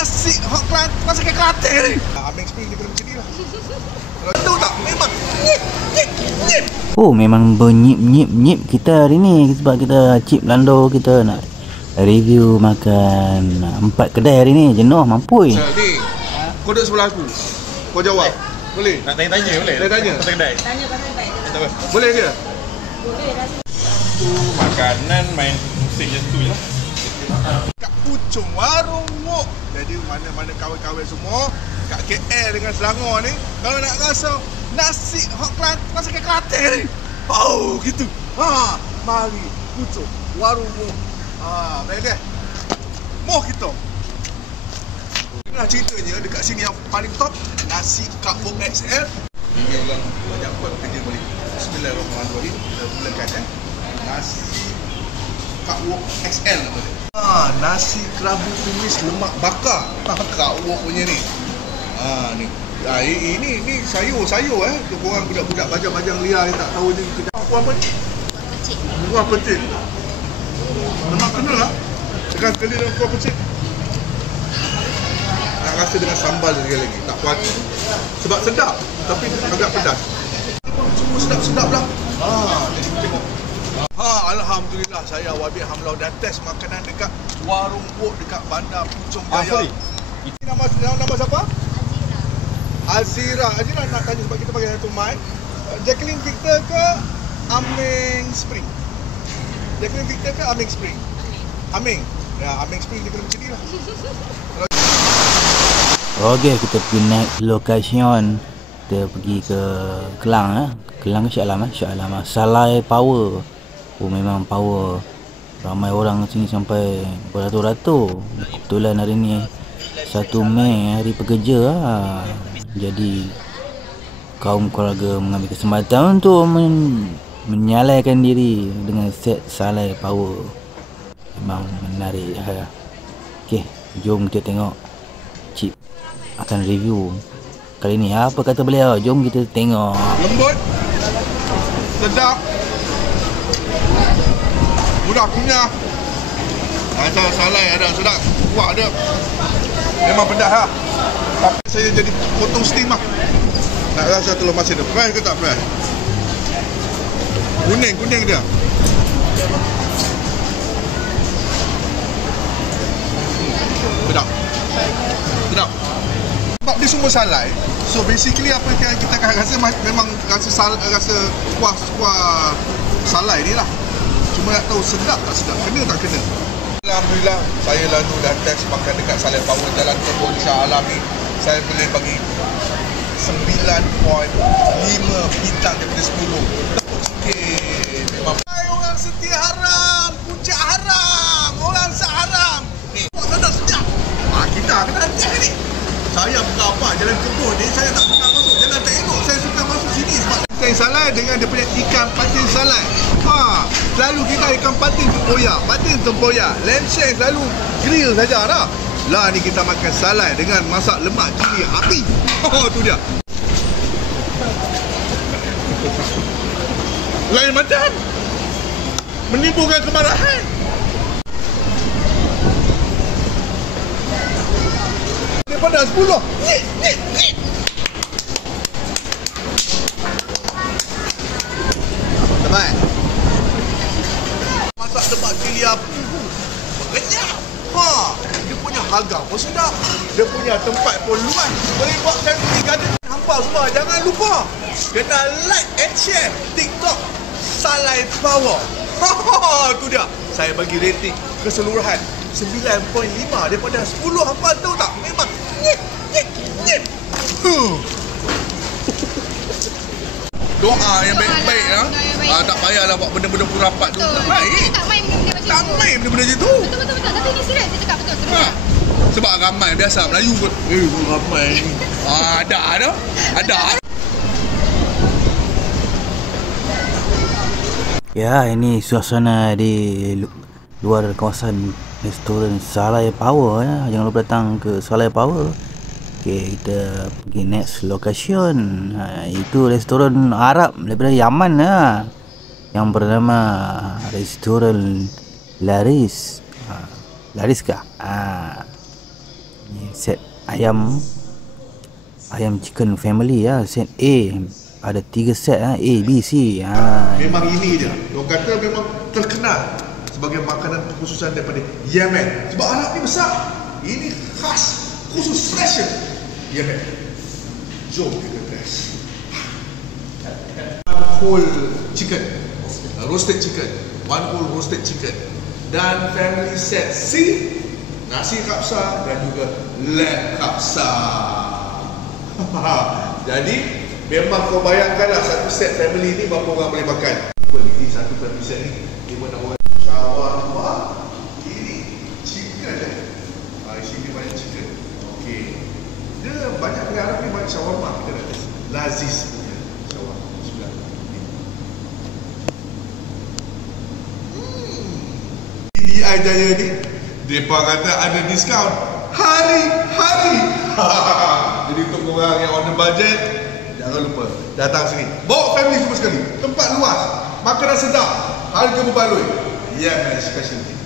nasi hot masakan Kelantan ni. Aming Spring dia kena macam ni lah. Kalau tahu tak, memang nyip, nyip, nyip. Oh, memang bernyip-nyip-nyip kita hari ni. Sebab kita Cip Lando, kita nak review makan 4 kedai hari ni. Jenuh, mampui. Ni, kau duduk sebelah aku. Kau jawab. Boleh? Nak tanya-tanya boleh? Tanya. Pasal kedai? Tanya pasal baik. Tak apa. Boleh ke? Boleh rasa. Makanan main musik je tu je. Kat Puchong Warung Wok. Jadi mana-mana kawan-kawan semua kat KL dengan Selangor ni, kalau nak rasa nasi hot masakan Kelantan ni, bau gitu. Mari Puchong Warung Wok. Baik kan? Moh kita. Nah, ceritanya dekat sini yang paling top nasi Kak Wok XL. Ini orang banyak buat kerja balik. Bismillahirrahmanirrahim. Kita mulakan nasi Kak Wok XL nama dia. Nasi kerabu tumis lemak bakar. Kak Wok punya ni. Ni. Ini sayur tu korang budak-budak bajang-bajang liar yang tak tahu ni kedai apa ni? Pecik. Kuah pecik. Memang kena lah. Dengan keli dengan kuah pecik. Nak rasa dengan sambal sekali lagi. Tak kuat. Sebab sedap tapi agak pedas. Semua sedap-sedap lah. Jadi tengok. Alhamdulillah saya Wabib Hamlau dah test makanan dekat Warung Wok dekat Bandar Puchong Jaya. Ini nama siapa? Azira nak tanya sebab kita pakai satu mic. Jacqueline Victor ke Aming Spring? Jacqueline Victor ke Aming Spring? Aming. Ya, Aming Spring dia kena macam ni lah. Okey, kita pergi next location. Kita pergi ke Kelang. Kelang ke Shah Alam? Shah Alam. Salai Power. Oh, memang power. Ramai orang sini sampai beratus-ratus. Kebetulan hari ni 1 Mei, hari pekerja lah. Jadi kaum keluarga mengambil kesempatan untuk menyalaikan diri dengan set Salai Power. Memang menarik. Okey, jom kita tengok Cip akan review kali ni. Apa kata beliau? Jom kita tengok. Lembut, sedap, mudah kunyah. Rasa salai ada sedap, kuah ada. Memang pedas lah. Tapi saya jadi potong steam lah. Nak rasa telur masin dia fresh ke tak fresh? Kuning dia. Sedap. Sebab dia semua salai. So basically apa yang kita akan rasa memang rasa kuah salai ni lah. Cuma nak tahu sedap tak sedap, kena tak kena. Alhamdulillah saya lalu dah test makan dekat Salai Power Jalan Kebun Shah Alam ni. Saya boleh bagi 9.5 bintang daripada 10. Okey, memang orang setia haram, puncak haram, orang seharam. Ni, sedap sedap. Kita kena test ni. Saya bukan apa, Jalan Kebun ni saya tak suka masuk, jangan tak elok. Saya suka masuk sini sebab ikan salai dengan dia punya ikan patin salai. Selalu kita ikan patin tempoyak, lamb shank selalu grill saja dah. Lah ni kita makan salai dengan masak lemak cili api. Tu dia. Lain macam menimbulkan kemarahan. Daripada 10. Baik. Masak lemak cili api. Renyah. Dia punya harga pun sedap. Dia punya tempat pun luas. Boleh buat family garden hampa semua. Jangan lupa kena like and share TikTok Salai Power. Tu dia. Saya bagi rating keseluruhan 9.5 daripada 10. Hampa tahu tak? Memang nyip. Doa yang baik-baik ya. Tak payahlah buat benda-benda purapat tu. Tak baik. Tak main benda-benda macam tu. Betul. Tapi ni serius dia cakap betul. Terus. Sebab ramai biasa Melayu pun. Ramai ni. Ada. Ya, ini suasana di luar kawasan restoran Salai Power ya. Jangan lupa datang ke Salai Power. Okey, kita pergi next location. Itu restoran Arab daripada Yaman lah. Yang bernama Restoran Laris. Laris kah? Ni set ayam chicken family lah. Set A ada 3 set A, B, C. Memang ini dia. Orang kata memang terkenal sebagai makanan kekhususan daripada Yemen. Sebab Arab ni besar. Ini khas, khusus special Yemen. Jom kita test. One whole chicken, roasted chicken. One whole roasted chicken. Dan family set C, nasi kapsa dan juga lamb kapsa. Jadi memang kau bayangkanlah satu set family ni berapa orang boleh makan. Kualiti satu family set ni 5-6 orang. Shawarma, ini chicken sini banyak chicken. Okey. Dia banyak negara Arab ni banyak shawarma. Kita nak test Laziz punya shawarma. Bismillah. DI Jaya ni mereka kata ada diskaun hari-hari. Jadi untuk korang yang on the budget, jangan lupa datang sini. Bawa family semua sekali. Tempat luas, makanan sedap, harga berbaloi. Yemen specialty.